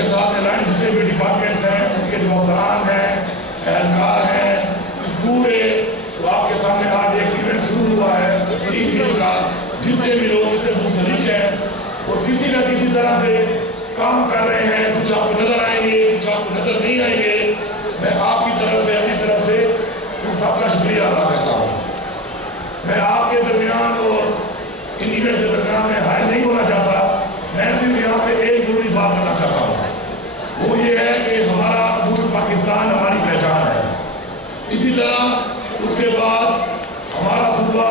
کے ساتھ الائنس جتنے بھی ڈپارٹمنٹس ہیں ان کے جو افسران ہیں اہلکار ہیں پورے تو آپ کے سامنے آج ایک ایونٹ شروع ہوا ہے 3 دن کا جتنے بھی لوگ اس میں منسلک ہیں اور کسی نہ کسی طرح سے کام کر رہے ہیں کچھ آپ کو نظر آئیں گے کچھ آپ کو نظر نہیں آئیں گے میں آپ کی طرف سے اپنی طرف سے ان سب کا شکریہ ادا کرتا ہوں میں آپ کے درمیان اور ان ایونٹ کے درمیان میں حائل نہیں ہونا چاہتا میں صرف یہاں پہ ایک ضروری بات کرنا چاہتا ہوں وہ یہ ہے کہ ہمارا ملک پاکستان ہماری پہچان ہے اسی طرح اس کے بعد ہمارا صوبہ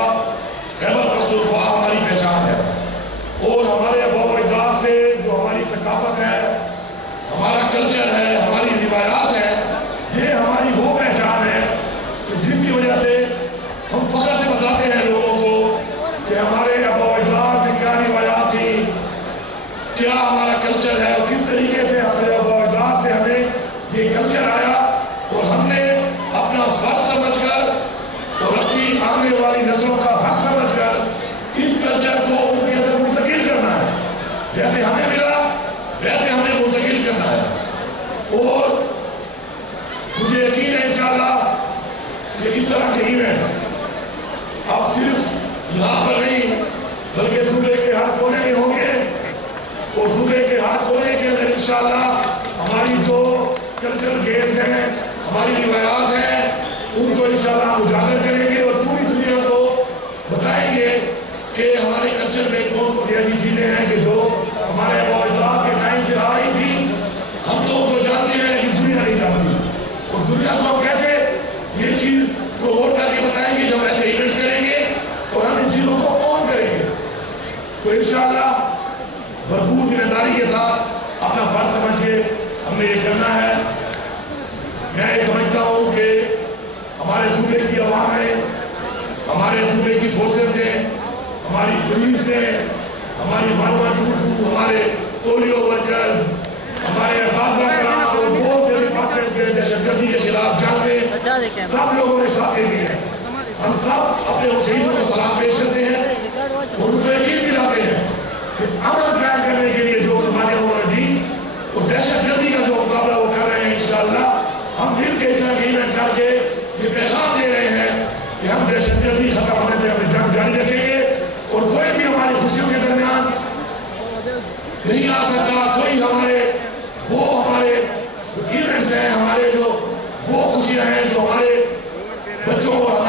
خیبر پختونخوا ہماری پہچان ہے اور ہمارے آباء و اجداد سے جو ہماری ثقافت ہے ہمارا کلچر ہے ہماری روایات ہے یہ ہماری وہ پہچان ہے جس کی وجہ سے ہم فخر سے بتاتے ہیں لوگوں کو کہ ہمارے آباء و اجداد میں کیا روایات تھی کیا ہمارا کلچر ہے اور کس طریقے سے ہمارے آباء و اجداد سے ہمیں یہ کلچر آیا اور ہم نے اپنا فرض سمجھ کر اور اپنی آنے والی نسلوں کا حق سمجھ کر اس کلچر کو ان کے اندر منتقل کرنا ہے جیسے ہمیں ملا ویسے ہمیں منتقل کرنا ہے اور مجھے یقین ہے انشاءاللہ کہ اس طرح کے ایونٹس اب صرف یہاں پر نہیں بلکہ صوبے کے ہر کونے میں ہوں گے اور صوبے کے ہر کونے کے اندر انشاءاللہ ہماری جو کلچرل گیمز ہیں ہماری روایات ہیں ان کو انشاءاللہ ہم اجاگر کریں گے اور پوری دنیا کو بتائیں گے کہ ہمارے کلچر میں کون کون ایسی چیزیں ہیں کہ جو ہمارے آباء و اجداد کے ٹائم سے آ رہی تھی ہم لوگوں کو جانتے ہیں لیکن دنیا نہیں جانتی اور دنیا کو ہم کیسے یہ چیز کو ووٹ کر کے بتائیں گے جب ایسے ایونٹس کریں گے اور ہم ان چیزوں کو آن کریں گے تو انشاءاللہ بھرپور ذمہ داری کے ساتھ اپنا فرض سمجھ کے ہم نے یہ کرنا ہے میں یہ سمجھتا ہوں کہ ہمارے صوبے کی عوام نے ہمارے صوبے کی فورسز نے ہماری پولیس نے ہماری ہمارے پولیو ورکرز ہمارے اساتذہ کرام اور بہت سے ڈپارٹمنٹس کے دہشت گردی کے خلاف جنگ میں سب لوگوں نے ساتھ دے دیے ہیں ہم سب اپنے شہیدوں کو سلام پیش کرتے ہیں اور ان کو یقین دلاتے ہیں کہ امن قائم کرنے کے لیے جو قربانیاں انہوں نے دی اور دہشت گردی کا جو مقابلہ وہ کر رہے ہیں انشاءاللہ ہم مل کے اس طرح ایونٹ کر کے یہ پیغام دے رہے ہیں کہ ہم دہشت گردی ختم ہونے پہ اپنی جنگ جاری رکھیں گے اور کوئی بھی ہماری خوشیوں کے درمیان نہیں آ سکتا کوئی ہمارے ایونٹس ہیں ہمارے جو وہ خوشیاں ہیں جو ہمارے بچوں اور